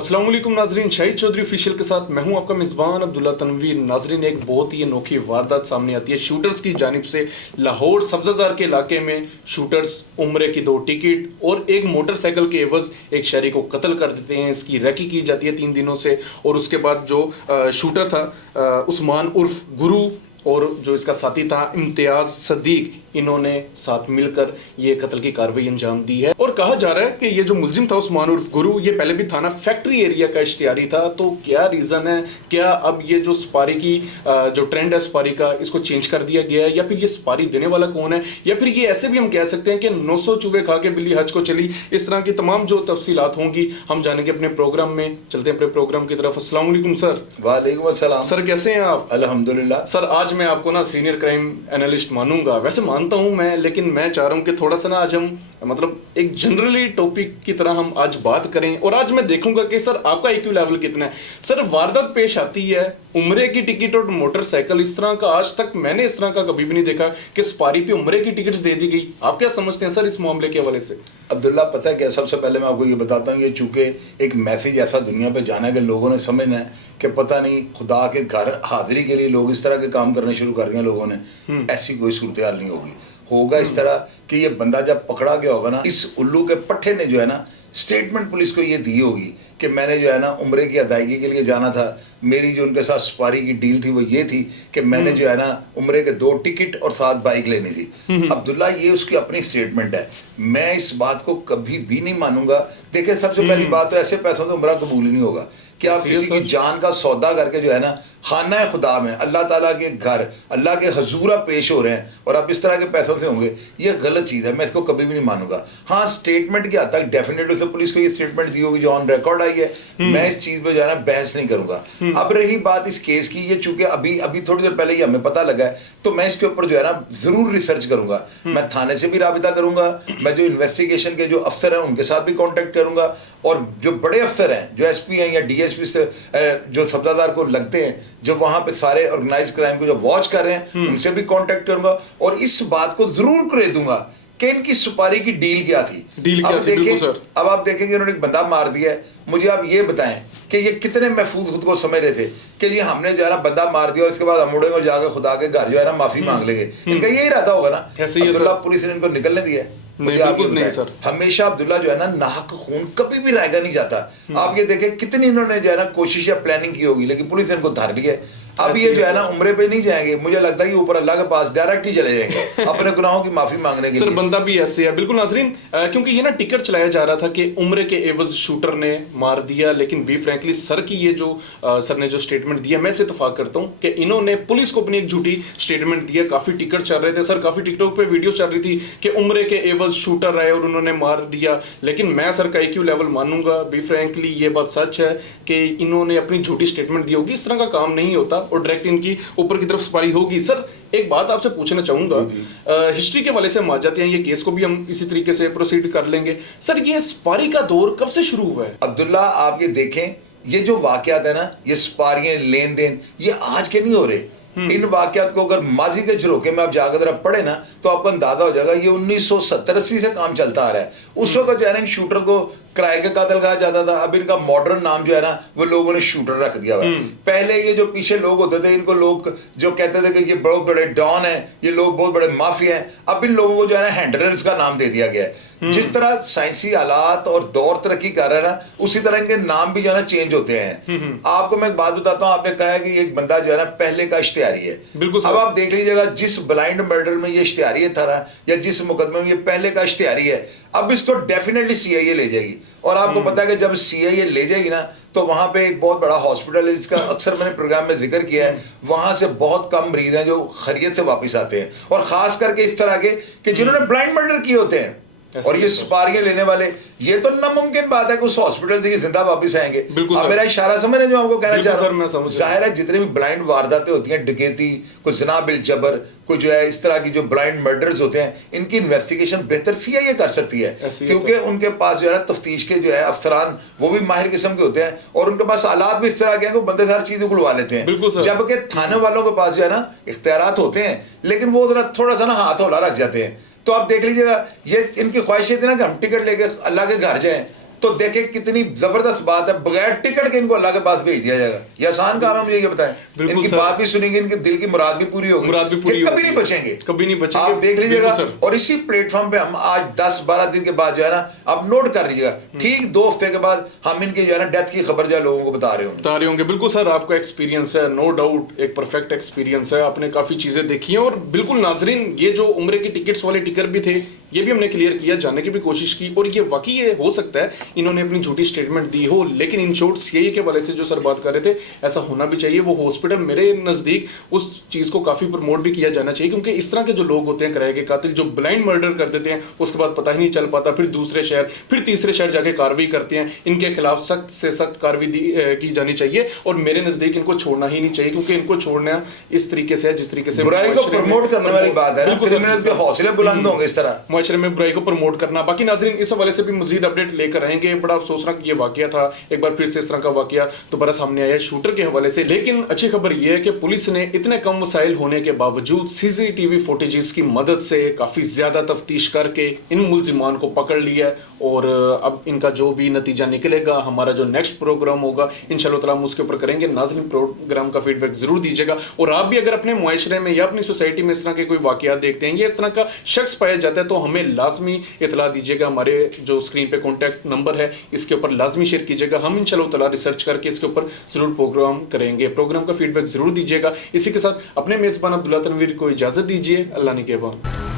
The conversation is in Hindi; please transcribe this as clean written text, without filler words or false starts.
अस्सलाम वालेकुम नाजरीन, शाहिद चौधरी ऑफिशियल के साथ मैं हूं आपका मेज़बान अब्दुल्ला तनवीर। नाजरीन, एक बहुत ही अनोखी वारदात सामने आती है शूटर्स की जानिब से। लाहौर सब्ज़ाज़ार के इलाके में शूटर्स उम्रे की 2 टिकट और एक मोटरसाइकिल के एवज एक शहरी को कत्ल कर देते हैं। इसकी रैकी की जाती है 3 दिनों से और उसके बाद जो शूटर था उस्मान उर्फ गुरु और जो इसका साथी था इम्तियाज सदीक, इन्होंने साथ मिलकर ये कत्ल की कार्रवाई अंजाम दी है। और कहा जा रहा है कि ये जो मुलजिम था उस्मान उर्फ गुरु, ये पहले भी थाना फैक्ट्री एरिया का इश्तिहारी था। तो क्या रीज़न है, क्या अब ये जो स्पारी की जो ट्रेंड है स्पारी का, इसको चेंज कर दिया गया है, या फिर ये स्पारी देने वाला कौन है, या फिर ये ऐसे भी हम कह सकते हैं कि 900 चूहे खा के बिल्ली हज को चली। इस तरह की तमाम जो तफसीलात होंगी हम जानेंगे अपने प्रोग्राम में। चलते हैं अपने प्रोग्राम की तरफ। अस्सलाम वालेकुम सर। वालेकुम अस्सलाम सर, कैसे हैं आप? अल्हम्दुलिल्लाह। सर, आज मैं आपको ना सीनियर क्राइम एनालिस्ट मानूंगा, वैसे मानता हूं मैं, लेकिन मैं चाह रहा हूं कि थोड़ा सा ना आज हम मतलब एक जनरली टॉपिक की तरह हम आज बात करें। और आज मैं देखूंगा कि सर आपका आईक्यू लेवल कितना है। सर, वारदात पेश आती है, उम्रे की टिकट और मोटरसाइकिल, इस तरह का आज तक मैंने इस तरह का कभी भी नहीं देखा कि स्पारी पे उम्रे की टिकट्स दे दी गई। आप क्या समझते हैं सर इस मामले के हवाले से? अब्दुल्ला, पता है क्या, सबसे पहले मैं आपको ये बताता हूँ, ये चूंकि एक मैसेज ऐसा दुनिया पे जाना है कि लोगों ने समझना है कि पता नहीं खुदा के घर हाजिरी के लिए लोग इस तरह के काम करने शुरू कर दिए लोगों ने। ऐसी कोई सूरत हाल नहीं होगा इस तरह कि ये बंदा जब पकड़ा गया होगा ना, इस उल्लू के पट्टे ने जो है ना स्टेटमेंट पुलिस को ये दी होगी कि मैंने जो है ना उम्रे की अदायगी के लिए जाना था, मेरी जो उनके साथ स्पारी की डील थी वो ये थी कि मैंने जो है ना उम्रे के 2 टिकट और 7 बाइक लेनी थी। अब्दुल्ला, ये उसकी अपनी स्टेटमेंट है, मैं इस बात को कभी भी नहीं मानूंगा। देखिए, सबसे पहली बात तो ऐसे पैसों से उम्रा कबूल ही नहीं होगा कि आप किसी की जान का सौदा करके जो है ना खाना है खुदा में, अल्लाह ताला के घर, अल्लाह के हजूर आप पेश हो रहे हैं और आप इस तरह के पैसों से होंगे, ये गलत चीज़ है। मैं इसको कभी भी नहीं मानूंगा। हाँ, स्टेटमेंट के हद तक डेफिनेटली से पुलिस को ये स्टेटमेंट दी होगी जो ऑन रिकॉर्ड आई है। मैं इस चीज़ पे जो है ना बहस नहीं करूंगा। अब रही बात इस केस की, ये चूंकि अभी थोड़ी देर पहले ही हमें पता लगा है, तो मैं इसके ऊपर जो है ना जरूर रिसर्च करूंगा। मैं थाने से भी राबिता करूंगा, मैं जो इन्वेस्टिगेशन के जो अफसर हैं उनके साथ भी कॉन्टेक्ट करूंगा, और जो बड़े अफसर हैं जो एसपी हैं या डीएसपी से जो सब्जादार को लगते हैं, जो वहां पे सारे ऑर्गेनाइज क्राइम को जो वॉच कर रहे हैं, उनसे भी कांटेक्ट करूंगा और इस बात को जरूर करे दूंगा कि इनकी सुपारी की डील क्या थी। अब आप देखेंगे इन्होंने एक बंदा मार दिया है। मुझे आप ये बताएं कि ये कितने महफूज खुद को समझ रहे थे कि ये हमने जो है ना बंदा मार दिया और इसके बाद हम उड़ेंगे और जाकर खुदा के घर जो है ना माफी मांग लेंगे। इनका यही इरादा होगा ना। अब्दुल्ला, पुलिस ने इनको निकलने दिया है। नहीं सर, हमेशा अब्दुल्ला जो है ना नाहक खून कभी भी रायगा नहीं जाता। आप ये देखें कितनी इन्होंने जो है ना कोशिश या प्लानिंग की होगी, लेकिन पुलिस ने इनको धर लिया है। अब ये जो है ना उम्रे पे नहीं जाएंगे, मुझे लगता है कि ऊपर अल्लाह के पास डायरेक्ट ही चले जाएंगे अपने गुनाहों की माफी मांगने के लिए। सर, बंदा भी ऐसे है। बिल्कुल नाजरीन, क्योंकि ये ना टिकट चलाया जा रहा था कि उम्रे के एवज शूटर ने मार दिया, लेकिन बी फ्रैंकली सर की ये जो सर ने जो स्टेटमेंट दिया, मैं इसे इत्तेफाक करता हूँ कि इन्होंने पुलिस को अपनी एक झूठी स्टेटमेंट दिया। काफी टिकट चल रहे थे सर, काफी टिकटॉक पे वीडियो चल रही थी कि उम्रे के एवज शूटर आए और उन्होंने मार दिया। लेकिन मैं सर का आईक्यू लेवल मानूंगा, बी फ्रैंकली ये बात सच है कि इन्होंने अपनी झूठी स्टेटमेंट दी होगी। इस तरह का काम नहीं होता और डायरेक्ट इनकी ऊपर की तरफ स्पारी होगी। सर, एक बात आपसे पूछना चाहूंगा, हिस्ट्री के वाले से हम आ जाते हैं, ये केस को भी हम इसी तरीके से प्रोसीड कर लेंगे। सर, ये स्पारी का दौर कब से शुरू हुआ है? अब्दुल्ला, आप ये देखें, ये जो वाकयात है ना, ये स्पारियां, लेन देन, ये आज के नहीं हो रहे। इन वाकयात को अगर माजी के झरोके में आप जाकर जरा पढ़े ना तो आपको अंदाजा हो जाएगा, ये 1970-80 से काम चलता आ रहा है। उस वक्त जो है ना इन शूटर को किराए का कातिल कहा जाता था। अब इनका मॉडर्न नाम जो है ना वो लोगों ने शूटर रख दिया हुआ है। पहले ये जो पीछे लोग होते थे, इनको लोग जो कहते थे कि ये बहुत बड़े डॉन है, ये लोग बहुत बड़े माफिया हैं, अब इन लोगों को जो है ना हैंडलर्स का नाम दे दिया गया है। जिस तरह साइंसी हालात और दौर तरक्की कर रहा है ना, उसी तरह इनके नाम भी जो है ना चेंज होते हैं। आपको मैं एक बात बताता हूँ, आपने कहा है कि एक बंदा जो है ना पहले का इश्तिहारी है। अब आप देख लीजिएगा, जिस ब्लाइंड मर्डर में ये इश्तिहारी था ना, या जिस मुकदमे में ये पहले का इश्तिहारी है, अब इसको डेफिनेटली सीआईए ले जाएगी। और आपको पता है कि जब सीआईए ले जाएगी ना, तो वहां पे एक बहुत बड़ा हॉस्पिटल है जिसका अक्सर मैंने प्रोग्राम में जिक्र किया है, वहां से बहुत कम मरीज हैं जो खैरियत से वापस आते हैं, और खास करके इस तरह के कि जिन्होंने ब्लाइंड मर्डर किए होते हैं। ऐसे और ये ही सुपारियां लेने वाले, ये तो नामुमकिन बात है कि उस हॉस्पिटल से जिंदा वापस आएंगे। बिल्कुल आप सर। मेरा इशारा समझ रहे हैं जो आपको कहना बिल्कुल चाह सर, रहा मैं हूँ। समझ रहा हूँ। जाहिर है जितने भी ब्लाइंड वारदातें होती हैं, डकैती, कोई जना बिल जबर, कोई जो है इस तरह की जो ब्लाइंड मर्डर्स होते हैं, इनकी इन्वेस्टिगेशन बेहतर सीआईए कर सकती है, ऐसे ही है क्योंकि सर। उनके पास जो है ना तफ्तीश के जो है अफसरान वो भी माहिर किस्म के होते हैं, और उनके पास हालात भी इस तरह के हैं कि बंदे से हर चीज उगलवा लेते हैं। बिल्कुल सर। जबकि थाने वालों के पास जो है ना इख्तियारात होते हैं, लेकिन वो जरा थोड़ा सा ना हाथ हौला रख जाते हैं। तो आप देख लीजिएगा, ये इनकी ख्वाहिशें थी ना कि हम टिकट लेके अल्लाह के घर जाएं, तो देखें कितनी जबरदस्त बात है, बगैर टिकट के इनको अल्लाह के पास भेज दिया जाएगा। ये आसान काम है, मुझे ये बताएं। बिल्कुल इनकी सर। बात भी सुनेंगे, इनके दिल की मुराद भी पूरी होगी, मुराद भी पूरी ये कभी होगी। नहीं बचेंगे, कभी नहीं बचेंगे। आप देख लीजिएगा। बिल्कुल सर। और इसी प्लेटफॉर्म पे हम आज 10-12 दिन के बाद जो है ना, आप नोट कर लीजिएगा, ठीक 2 हफ्ते के बाद हम इनके जो है ना डेथ की खबर जो है लोगों को बता रहे होंगे। बिल्कुल सर, आपका एक्सपीरियंस है, नो डाउट एक परफेक्ट एक्सपीरियंस है, आपने काफी चीजें देखी हैं। और बिल्कुल नाजरीन, ये जो उम्र के टिकट्स वाले टिकर भी थे, ये भी हमने क्लियर किया, जानने की भी कोशिश की, और ये वाकई ये हो सकता है इन्होंने अपनी झूठी स्टेटमेंट दी हो, लेकिन इन शॉर्ट सीआईए के वाले से जो सर बात कर रहे थे, ऐसा होना भी चाहिए। वो हॉस्पिटल मेरे नजदीक उस चीज को काफी प्रमोट भी किया जाना चाहिए, क्योंकि इस तरह के जो लोग होते हैं किराए के कातिल, जो ब्लाइंड मर्डर कर देते हैं, उसके बाद पता ही नहीं चल पाता, फिर दूसरे शहर फिर तीसरे शहर जाके कार्रवाई करते हैं, इनके खिलाफ सख्त से सख्त कार्रवाई की जानी चाहिए। और मेरे नजदीक इनको छोड़ना ही नहीं चाहिए, क्योंकि इनको छोड़ना इस तरीके से है जिस तरीके से बुराई को प्रमोट करने वाली बात है ना, क्रिमिनल के हौसले बुलंद होंगे इस तरह मुआशरे में बुराई को प्रमोट करना। बाकी नाजरीन, इस हवाले से भी मजीद अपडेट लेकर आएंगे। बड़ा अफसोसनाक ये वाकया था, एक बार फिर से इस तरह का वाकया दोबारा सामने आया शूटर के हवाले से। लेकिन अच्छी खबर यह है कि पुलिस ने इतने कम वसाइल होने के बावजूद सीसीटीवी फुटेजेस की मदद से काफी ज्यादा तफ्तीश करके इन मुल्जिमान को पकड़ लिया है। और अब इनका जो भी नतीजा निकलेगा, हमारा जो नेक्स्ट प्रोग्राम होगा इंशाल्लाह ताला हम उसके ऊपर करेंगे। नाजरीन, प्रोग्राम का फीडबैक जरूर दीजिएगा। और आप भी अगर अपने मुआशरे में या अपनी सोसाइटी में इस तरह के कोई वाकयात देखते हैं या इस तरह का शख्स पाया जाता है, तो हमें लाजमी इतला दीजिएगा। हमारे जो स्क्रीन पे कॉन्टैक्ट नंबर है, इसके ऊपर लाजमी शेयर कीजिएगा। हम इंशाल्लाह ताला रिसर्च करके इसके ऊपर जरूर प्रोग्राम करेंगे। प्रोग्राम का फीडबैक जरूर दीजिएगा। इसी के साथ अपने मेजबान अब्दुल्ला तनवीर को इजाजत दीजिए। अल्लाह निगहबान।